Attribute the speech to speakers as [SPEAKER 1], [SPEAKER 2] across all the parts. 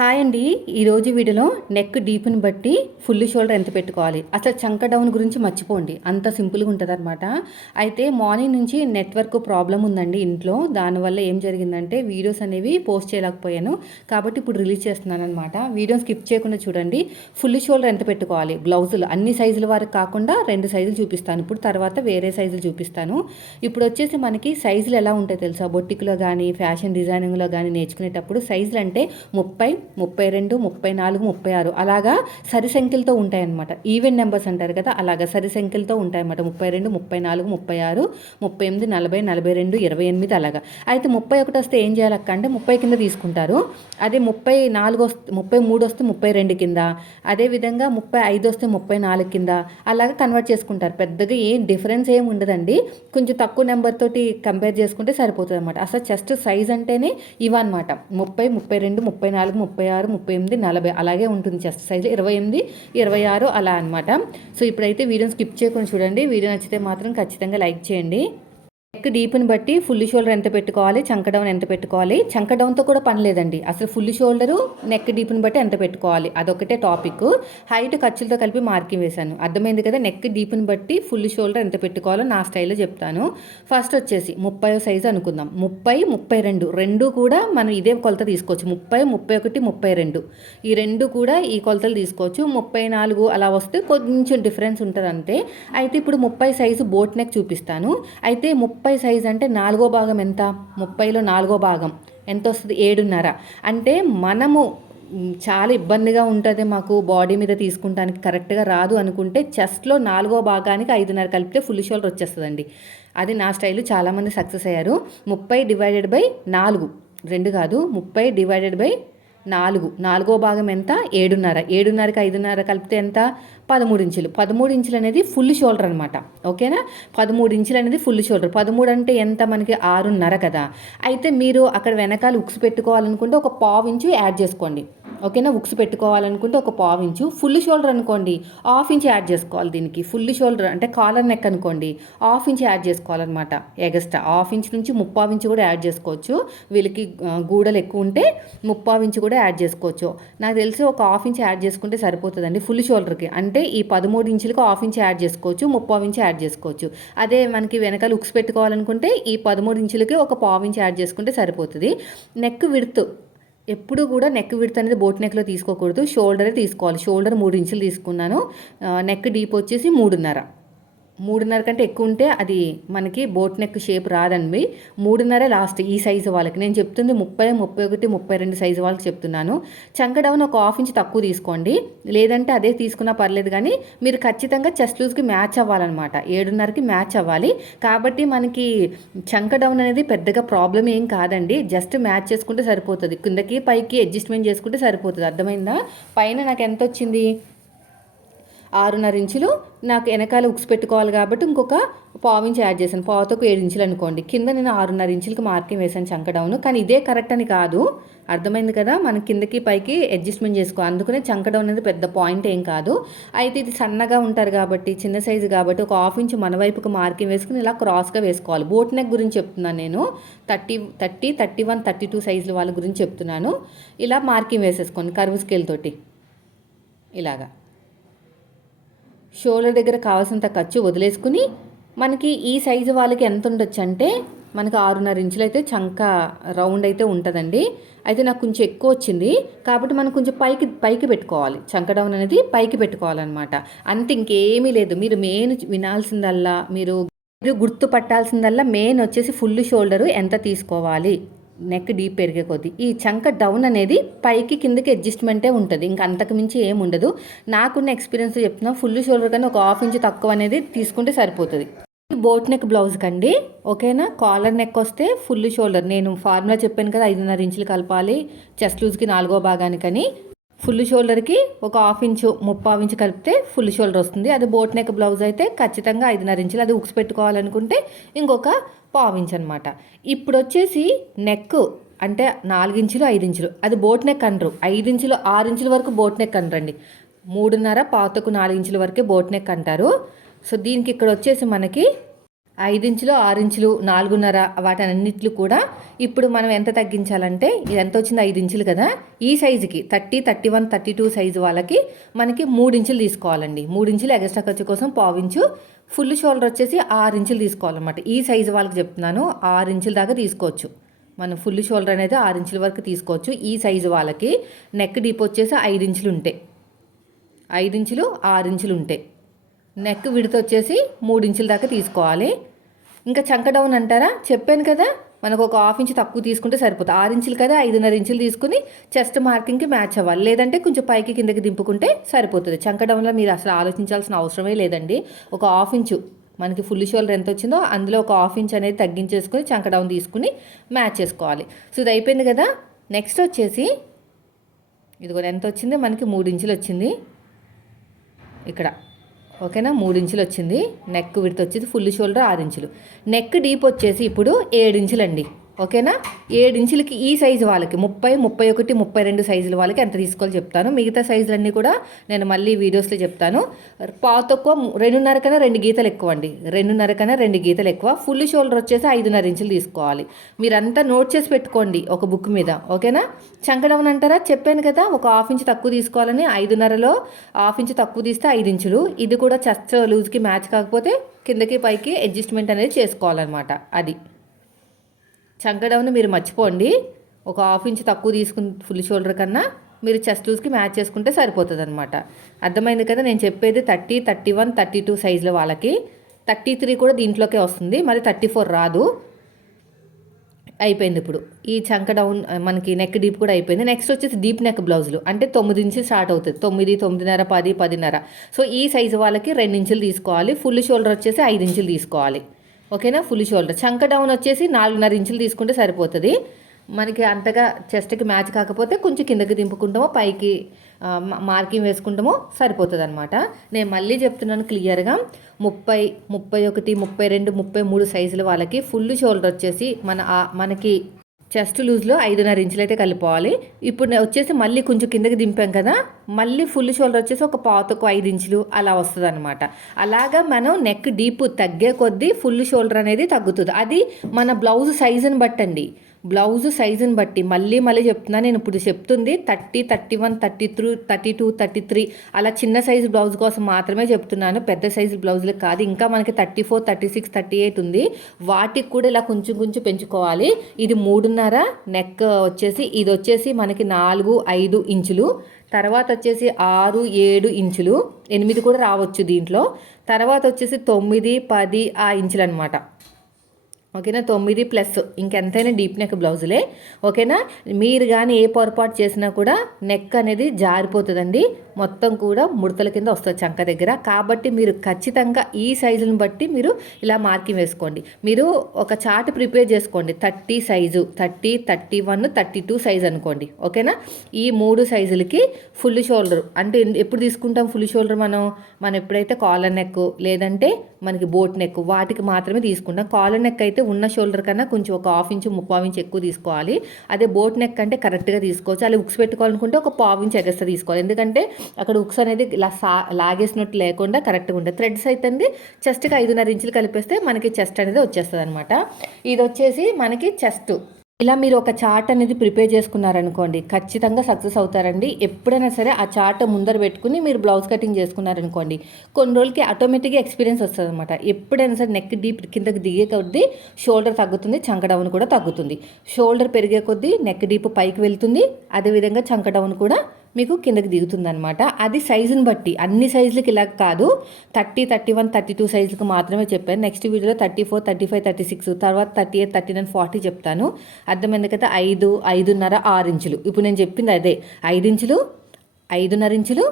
[SPEAKER 1] Hi అండి. ఈరోజు వీడియోలో నెక్ డీప్ని బట్టి ఫుల్ షోల్డర్ ఎంత పెట్టుకోవాలి? అసలు చంక డౌన్ గురించి మర్చిపోండి. అంత సింపుల్గా ఉంటుంది అనమాట అయితే మార్నింగ్ నుంచి నెట్వర్క్ ప్రాబ్లం ఉందండి ఇంట్లో. దానివల్ల ఏం జరిగిందంటే వీడియోస్ అనేవి పోస్ట్ చేయలేకపోయాను. కాబట్టి ఇప్పుడు రిలీజ్ చేస్తున్నాను అనమాట వీడియో స్కిప్ చేయకుండా చూడండి. ఫుల్ షోల్డర్ ఎంత పెట్టుకోవాలి? బ్లౌజులు అన్ని సైజుల వారికి కాకుండా రెండు సైజులు చూపిస్తాను. ఇప్పుడు తర్వాత వేరే సైజులు చూపిస్తాను. ఇప్పుడు వచ్చేసి మనకి సైజులు ఎలా ఉంటాయి తెలుసా? బొట్టిక్లో కానీ ఫ్యాషన్ డిజైనింగ్లో కానీ నేర్చుకునేటప్పుడు సైజులు అంటే ముప్పై ముప్పై రెండు ముప్పై నాలుగు ముప్పై ఆరు అలాగా సరి సంఖ్యలతో ఉంటాయన్నమాట. ఈవెన్ నెంబర్స్ అంటారు కదా అలాగా సరి సంఖ్యలతో ఉంటాయన్నమాట. ముప్పై రెండు ముప్పై నాలుగు ముప్పై ఆరు ముప్పై ఎనిమిది నలభై నలభై రెండు ఇరవై ఎనిమిది అలాగా. అయితే ముప్పై ఒకటి వస్తే ఏం చేయాలక్క అంటే ముప్పై కింద తీసుకుంటారు. అదే ముప్పై నాలుగు వస్తే ముప్పై మూడు వస్తే ముప్పై రెండు కింద అదేవిధంగా ముప్పై ఐదు వస్తే ముప్పై నాలుగు కింద అలాగా కన్వర్ట్ చేసుకుంటారు. పెద్దగా ఏం డిఫరెన్స్ ఏం ఉండదండి. కొంచెం తక్కువ నెంబర్ తోటి కంపేర్ చేసుకుంటే సరిపోతుంది అనమాట అసలు చెస్ట్ సైజ్ అంటేనే ఇవన్నమాట. ముప్పై ముప్పై రెండు ముప్పై నాలుగు ముప్పై ఆరు ముప్పై ఎనిమిది నలభై అలాగే ఉంటుంది చెస్ట్ సైజ్ ఇరవై ఎనిమిది ఇరవై ఆరు అలా అనమాట సో ఇప్పుడైతే వీడియోని స్కిప్ చేయకుండా చూడండి. వీడియో నచ్చితే మాత్రం ఖచ్చితంగా లైక్ చేయండి. నెక్ డీప్ని బట్టి ఫుల్ షోల్డర్ ఎంత పెట్టుకోవాలి చంక డౌన్ ఎంత పెట్టుకోవాలి? చంక డౌన్తో కూడా పని లేదండి. అసలు ఫుల్ షోల్డరు నెక్ డీప్ని బట్టి ఎంత పెట్టుకోవాలి? అదొకటే టాపిక్ హైట్ ఖర్చులతో కలిపి మార్కింగ్ వేశాను. అర్థమైంది కదా? నెక్ డీప్ని బట్టి ఫుల్ షోల్డర్ ఎంత పెట్టుకోవాలో నా స్టైల్లో చెప్తాను. ఫస్ట్ వచ్చేసి ముప్పై సైజు అనుకుందాం. ముప్పై ముప్పై రెండు. రెండు కూడా మనం ఇదే కొలత తీసుకోవచ్చు. ముప్పై ముప్పై ఒకటి ముప్పై రెండు. ఈ రెండు కూడా ఈ కొలతలు తీసుకోవచ్చు. ముప్పై నాలుగు అలా వస్తే కొంచెం డిఫరెన్స్ ఉంటుంది అంతే అయితే ఇప్పుడు ముప్పై సైజు బోట్ నెక్ చూపిస్తాను. అయితే ముప్పై ముప్పై సైజ్ అంటే నాలుగో భాగం ఎంత? ముప్పైలో నాలుగో భాగం. ఎంత వస్తుంది ఏడున్నర. అంటే మనము చాలా ఇబ్బందిగా ఉంటుంది మాకు బాడీ మీద తీసుకుంటానికి. కరెక్ట్గా రాదు అనుకుంటే చెస్ట్లో నాలుగో భాగానికి ఐదున్నర కలిపితే ఫుల్ షోల్డర్ వచ్చేస్తుందండి. అది నా స్టైల్. చాలామంది సక్సెస్ అయ్యారు. ముప్పై డివైడెడ్ బై నాలుగు. రెండు కాదు. ముప్పై డివైడెడ్ బై నాలుగు. నాలుగో భాగం ఎంత? ఏడున్నర. ఏడున్నరకి ఐదున్నర కలిపితే ఎంత? పదమూడు ఇంచులు. పదమూడు ఇంచులు అనేది ఫుల్ షోల్డర్ అనమాట ఓకేనా? పదమూడు ఇంచులు అనేది ఫుల్ షోల్డర్. పదమూడు అంటే ఎంత? మనకి ఆరున్నర కదా. అయితే మీరు అక్కడ వెనకాల ఉక్స్ పెట్టుకోవాలనుకుంటే ఒక పావు ఇంచు యాడ్ చేసుకోండి. ఓకేనా? ఉక్స్ పెట్టుకోవాలనుకుంటే ఒక పావు ఇంచు. ఫుల్ షోల్డర్ అనుకోండి హాఫ్ ఇంచ్ యాడ్ చేసుకోవాలి దీనికి. ఫుల్ షోల్డర్ అంటే కాలర్ నెక్ అనుకోండి హాఫ్ ఇంచ్ యాడ్ చేసుకోవాలన్నమాట. ఎగస్ట్రా హాఫ్ ఇంచ్ నుంచి ముప్పావు ఇంచు కూడా యాడ్ చేసుకోవచ్చు. వీళ్ళకి గూడలు ఎక్కువ ఉంటే ముప్పావు ఇంచు కూడా యాడ్ చేసుకోవచ్చు. నాకు తెలిసి ఒక హాఫ్ ఇంచ్ యాడ్ చేసుకుంటే సరిపోతుందండి ఫుల్ షోల్డర్కి. అంటే ఈ పదమూడు ఇంచులకు హాఫ్ ఇంచ్ యాడ్ చేసుకోవచ్చు ముప్పావు ఇంచ్ యాడ్ చేసుకోవచ్చు. అదే మనకి వెనకాల ఉక్స్ పెట్టుకోవాలనుకుంటే ఈ పదమూడు ఇంచులకి ఒక పావు ఇంచ్ యాడ్ చేసుకుంటే సరిపోతుంది. నెక్ విడుతు ఎప్పుడు కూడా నెక్ విడత్ అనేది బోట్ నెక్లో తీసుకోకూడదు. షోల్డరే తీసుకోవాలి. షోల్డర్ మూడు ఇంచులు తీసుకున్నాను. నెక్ డీప్ వచ్చేసి మూడున్నర. మూడున్నర కంటే ఎక్కువ ఉంటే అది మనకి బోట్ నెక్ షేప్ రాదండి. మూడున్నర లాస్ట్ ఈ సైజు వాళ్ళకి. నేను చెప్తుంది ముప్పై ముప్పై ఒకటి ముప్పై రెండు సైజు వాళ్ళకి చెప్తున్నాను. చంక డౌన్ ఒక హాఫ్ ఇంచ్ తక్కువ తీసుకోండి. లేదంటే అదే తీసుకున్నా పర్లేదు కానీ మీరు ఖచ్చితంగా చెస్ట్ లూజ్కి మ్యాచ్ అవ్వాలన్నమాట. ఏడున్నరకి మ్యాచ్ అవ్వాలి. కాబట్టి మనకి చంక డౌన్ అనేది పెద్దగా ప్రాబ్లం ఏం కాదండి. జస్ట్ మ్యాచ్ చేసుకుంటే సరిపోతుంది. కిందకి పైకి అడ్జస్ట్మెంట్ చేసుకుంటే సరిపోతుంది. అర్థమైందా? పైన నాకు ఎంత వచ్చింది? ఆరున్నర ఇంచులు నాకు వెనకాల ఉక్స్ పెట్టుకోవాలి కాబట్టి ఇంకొక పావు ఇంచు యాడ్ చేశాను. పావుతో ఏడు ఇంచులు అనుకోండి. కింద నేను ఆరున్నర ఇంచులకి మార్కింగ్ వేసాను చంక డౌన్. కానీ ఇదే కరెక్ట్ అని కాదు. అర్థమైంది కదా? మన కిందకి పైకి అడ్జస్ట్మెంట్ చేసుకో. అందుకనే చంక డౌన్ అనేది పెద్ద పాయింట్ ఏం కాదు. అయితే ఇది సన్నగా ఉంటారు కాబట్టి చిన్న సైజు కాబట్టి ఒక హాఫ్ ఇంచ్ మన వైపుకి మార్కింగ్ వేసుకుని ఇలా క్రాస్గా వేసుకోవాలి. బోట్ నెక్ గురించి చెప్తున్నాను నేను. Thirty thirty thirty one thirty two సైజుల వాళ్ళ గురించి చెప్తున్నాను. ఇలా మార్కింగ్ వేసేసుకోండి కర్వ్ స్కేల్ తోటి. ఇలాగా. షోల్డర్ దగ్గర కావాల్సినంత ఖర్చు వదిలేసుకుని మనకి ఈ సైజు వాళ్ళకి ఎంత ఉండొచ్చు అంటే మనకు ఆరున్నర ఇంచులు అయితే చంక రౌండ్ అయితే ఉంటుందండి. అయితే నాకు కొంచెం ఎక్కువ వచ్చింది. కాబట్టి మనం కొంచెం పైకి పైకి పెట్టుకోవాలి. చంక డౌన్ అనేది పైకి పెట్టుకోవాలన్నమాట. అంతే ఇంకేమీ లేదు. మీరు మెయిన్ వినాల్సిందల్లా మీరు మీరు గుర్తుపట్టాల్సిందల్లా మెయిన్ వచ్చేసి ఫుల్ షోల్డరు ఎంత తీసుకోవాలి? నెక్ డీప్ పెరిగే కొద్దీ ఈ చంక డౌన్ అనేది పైకి కిందకి అడ్జస్ట్మెంటే ఉంటుంది. ఇంకా అంతకు మించి ఏం ఉండదు. నాకున్న ఎక్స్పీరియన్స్ చెప్తున్నా ఫుల్ షోల్డర్ కానీ ఒక హాఫ్ ఇంచ్ తక్కువ అనేది తీసుకుంటే సరిపోతుంది. బోట్ నెక్ బ్లౌజ్ కండి ఓకేనా? కాలర్ నెక్ వస్తే ఫుల్ షోల్డర్ నేను ఫార్ములా చెప్పాను కదా ఐదున్నర ఇంచులు కలపాలి చెస్ట్ లూజ్కి నాలుగో భాగానికని. ఫుల్ షోల్డర్కి ఒక హాఫ్ ఇంచు ముప్పావు ఇంచు కలిపితే ఫుల్ షోల్డర్ వస్తుంది. అది బోట్ నెక్ బ్లౌజ్ అయితే ఖచ్చితంగా ఐదున్నర ఇంచులు అది ఉక్స్ పెట్టుకోవాలనుకుంటే ఇంకొక పావు ఇంచు అనమాట ఇప్పుడు వచ్చేసి నెక్ అంటే నాలుగించులు ఐదు ఇంచులు. అది బోట్ నెక్ అనరు ఐదు ఇంచులు ఆరు ఇంచుల వరకు బోట్ నెక్ అనరండి మూడున్నర పాతకు నాలుగు ఇంచుల వరకే బోట్ నెక్ అంటారు. సో దీనికి ఇక్కడ వచ్చేసి మనకి ఐదు ఇంచులు ఆరు ఇంచులు నాలుగున్నర వాటన్నిట్లు కూడా ఇప్పుడు మనం ఎంత తగ్గించాలంటే ఇది ఎంత వచ్చింది? ఐదు ఇంచులు కదా. ఈ సైజుకి thirty thirty one thirty two size వాళ్ళకి మనకి మూడు ఇంచులు తీసుకోవాలండి. మూడు ఇంచులు ఎక్స్ట్రా ఖర్చు కోసం పావించు. ఫుల్ షోల్డర్ వచ్చేసి ఆరు ఇంచులు తీసుకోవాలన్నమాట. ఈ సైజు వాళ్ళకి చెప్తున్నాను. ఆరు ఇంచుల దాకా తీసుకోవచ్చు. మనం ఫుల్ షోల్డర్ అనేది ఆరు ఇంచుల వరకు తీసుకోవచ్చు. ఈ సైజు వాళ్ళకి నెక్ డీప్ వచ్చేసి ఐదు ఇంచులు ఉంటాయి ఐదు ఇంచులు ఆరు ఇంచులు ఉంటాయి నెక్ విడత వచ్చేసి మూడు ఇంచుల దాకా తీసుకోవాలి. ఇంకా చంక డౌన్ అంటారా? చెప్పాను కదా మనకు ఒక హాఫ్ ఇంచ్ తక్కువ తీసుకుంటే సరిపోతుంది. ఆరు ఇంచులు కదా ఐదున్నర ఇంచులు తీసుకుని చెస్ట్ మార్కింగ్కి మ్యాచ్ అవ్వాలి. లేదంటే కొంచెం పైకి కిందకి దింపుకుంటే సరిపోతుంది. చంక డౌన్లో మీరు అసలు ఆలోచించాల్సిన అవసరమే లేదండి. ఒక హాఫ్ ఇంచు మనకి ఫుల్ షోల్డర్ ఎంత వచ్చిందో అందులో ఒక హాఫ్ ఇంచ్ అనేది తగ్గించేసుకొని చంక డౌన్ తీసుకుని మ్యాచ్ చేసుకోవాలి. సో ఇది అయిపోయింది కదా. నెక్స్ట్ వచ్చేసి ఇది కూడా ఎంత వచ్చింది? మనకి మూడు ఇంచులు వచ్చింది. ఇక్కడ. ఓకేనా? మూడు ఇంచులు వచ్చింది. నెక్ విడత వచ్చేది ఫుల్ షోల్డర్ ఆరు ఇంచులు. నెక్ డీప్ వచ్చేసి ఇప్పుడు ఏడు ఇంచులండి. ఓకేనా? ఏడు ఇంచులకి ఈ సైజు వాళ్ళకి ముప్పై ముప్పై ఒకటి ముప్పై రెండు సైజుల వాళ్ళకి ఎంత తీసుకోవాలో చెప్తాను. మిగతా సైజులన్నీ కూడా నేను మళ్ళీ వీడియోస్లో చెప్తాను. పావు తక్కువ రెండున్నర కన్నా రెండు గీతలు ఎక్కువ అండి రెండున్నర కన్నా రెండు గీతలు ఎక్కువ. ఫుల్ షోల్డర్ వచ్చేసి ఐదున్నర ఇంచులు తీసుకోవాలి. మీరంతా నోట్ చేసి పెట్టుకోండి ఒక బుక్ మీద ఓకేనా? చంకడం అంటారా? చెప్పాను కదా ఒక హాఫ్ ఇంచ్ తక్కువ తీసుకోవాలని ఐదున్నరలో హాఫ్ ఇంచ్ తక్కువ తీస్తే ఐదు ఇంచులు. ఇది కూడా చచ్చ లూజ్కి మ్యాచ్ కాకపోతే కిందకి పైకి అడ్జస్ట్మెంట్ అనేది చేసుకోవాలన్నమాట. అది. చంకడౌన్ మీరు మర్చిపోండి. ఒక హాఫ్ ఇంచ్ తక్కువ తీసుకుని ఫుల్ షోల్డర్ కన్నా మీరు చెస్ట్ లూజ్కి మ్యాచ్ చేసుకుంటే సరిపోతుంది అనమాట అర్థమైంది కదా? నేను చెప్పేది thirty thirty one thirty two సైజులో వాళ్ళకి. థర్టీ త్రీ కూడా దీంట్లోకే వస్తుంది. మరి థర్టీ ఫోర్ రాదు. అయిపోయింది ఇప్పుడు. ఈ చంక డౌన్ మనకి నెక్ డీప్ కూడా అయిపోయింది. నెక్స్ట్ వచ్చేసి డీప్ నెక్ బ్లౌజులు. అంటే తొమ్మిది నుంచి స్టార్ట్ అవుతుంది. తొమ్మిది తొమ్మిదిన్నర పది పదిన్నర. సో ఈ సైజు వాళ్ళకి రెండు ఇంచులు తీసుకోవాలి. ఫుల్ షోల్డర్ వచ్చేసి ఐదు ఇంచులు తీసుకోవాలి. ఓకేనా? Full shoulder. చంక డౌన్ వచ్చేసి నాలుగున్నర ఇంచులు తీసుకుంటే సరిపోతుంది. మనకి అంతగా చెస్ట్కి మ్యాచ్ కాకపోతే కొంచెం కిందకి దింపుకుంటామో పైకి మార్కింగ్ వేసుకుంటామో సరిపోతుంది అనమాట నేను మళ్ళీ చెప్తున్నాను క్లియర్గా. ముప్పై ముప్పై ఒకటి ముప్పై రెండు ముప్పై మూడు సైజుల వాళ్ళకి ఫుల్ షోల్డర్ వచ్చేసి మన మనకి చెస్ట్ లూజ్లో ఐదున్నర ఇంచులు అయితే కలిపోవాలి. ఇప్పుడు వచ్చేసి మళ్ళీ కొంచెం కిందకి దింపాం కదా మళ్ళీ ఫుల్ షోల్డర్ వచ్చేసి ఒక పాతకు ఐదు ఇంచులు అలా వస్తుంది అనమాట అలాగా మనం నెక్ డీప్ తగ్గే కొద్దీ ఫుల్ షోల్డర్ అనేది తగ్గుతుంది. అది మన బ్లౌజ్ సైజుని బట్టండి. బ్లౌజ్ సైజుని బట్టి మళ్ళీ మళ్ళీ చెప్తున్నా నేను ఇప్పుడు చెప్తుంది thirty thirty one thirty three thirty two thirty three అలా చిన్న సైజు బ్లౌజ్ కోసం మాత్రమే చెప్తున్నాను. పెద్ద సైజు బ్లౌజులు కాదు ఇంకా మనకి thirty four thirty six thirty eight ఉంది. వాటికి కూడా ఇలా కొంచెం కొంచెం పెంచుకోవాలి. ఇది మూడున్నర నెక్ వచ్చేసి ఇది వచ్చేసి మనకి నాలుగు ఐదు ఇంచులు. తర్వాత వచ్చేసి ఆరు ఏడు ఇంచులు. ఎనిమిది కూడా రావచ్చు దీంట్లో. తర్వాత వచ్చేసి తొమ్మిది పది ఆ ఇంచులు అనమాట ఓకేనా? తొమ్మిది ప్లస్. ఇంకెంతైనా డీప్ నెక్ బ్లౌజులే. ఓకేనా? మీరు కానీ ఏ పొరపాటు చేసినా కూడా నెక్ అనేది జారిపోతుందండి. మొత్తం కూడా ముడతల కింద వస్తుంది చంక దగ్గర. కాబట్టి మీరు ఖచ్చితంగా ఈ సైజుని బట్టి మీరు ఇలా మార్కింగ్ వేసుకోండి. మీరు ఒక చార్ట్ ప్రిపేర్ చేసుకోండి. Thirty size. Thirty thirty one thirty two size అనుకోండి. ఓకేనా? ఈ మూడు సైజులకి ఫుల్ షోల్డర్. అంటే ఎప్పుడు తీసుకుంటాం ఫుల్ షోల్డర్ మనం? మనం ఎప్పుడైతే కాలర్ నెక్ లేదంటే మనకి బోట్ నెక్ వాటికి మాత్రమే తీసుకుంటాం. కాలర్ నెక్ అయితే ఉన్న షోల్డర్ కన్నా కొంచెం ఒక హాఫ్ ఇంచు ముప్పావు ఇంచు ఎక్కువ తీసుకోవాలి. అదే బోట్ నెక్ అంటే కరెక్ట్గా తీసుకోవచ్చు. అలా ఉక్స్ పెట్టుకోవాలనుకుంటే ఒక పావు ఇంచు ఎగస్ట్రా తీసుకోవాలి. ఎందుకంటే అక్కడ ఉక్స్ అనేది ఇలా సా లాగేసినట్టు లేకుండా కరెక్ట్గా ఉంటుంది. థ్రెడ్స్ అయితే చెస్ట్కి ఐదున్నర ఇంచులు కలిపేస్తే మనకి చెస్ట్ అనేది వచ్చేస్తుంది అనమాట ఇది వచ్చేసి మనకి చెస్ట్. ఇలా మీరు ఒక చార్ట్ అనేది ప్రిపేర్ చేసుకున్నారనుకోండి ఖచ్చితంగా సక్సెస్ అవుతారండి. ఎప్పుడైనా సరే ఆ చార్ట్ ముందర పెట్టుకుని మీరు బ్లౌజ్ కటింగ్ చేసుకున్నారనుకోండి కొన్ని రోజులకి ఆటోమేటిక్గా ఎక్స్పీరియన్స్ వస్తుంది అనమాట ఎప్పుడైనా సరే నెక్ డీప్ కిందకి దిగే కొద్దీ షోల్డర్ తగ్గుతుంది చంక డౌన్ కూడా తగ్గుతుంది. షోల్డర్ పెరిగే కొద్దీ నెక్ డీప్ పైకి వెళ్తుంది అదేవిధంగా చంక డౌన్ కూడా మీకు కిందకి దిగుతుందనమాట అది సైజుని బట్టి. అన్ని సైజులకి ఇలా కాదు. Thirty thirty one thirty two సైజులకు మాత్రమే చెప్పాను. నెక్స్ట్ వీడియోలో thirty four thirty five thirty six తర్వాత thirty eight thirty nine forty చెప్తాను. అర్థమైంది కదా? ఐదు ఐదున్నర ఆరు ఇంచులు ఇప్పుడు నేను చెప్పింది అదే. ఐదు ఇంచులు ఐదున్నర ఇంచులు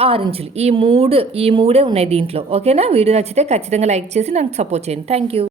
[SPEAKER 1] ఆరు ఇంచులు ఈ మూడు ఈ మూడే ఉన్నాయి దీంట్లో. ఓకేనా? వీడియో నచ్చితే ఖచ్చితంగా లైక్ చేసి నాకు సపోర్ట్ చేయండి. Thank you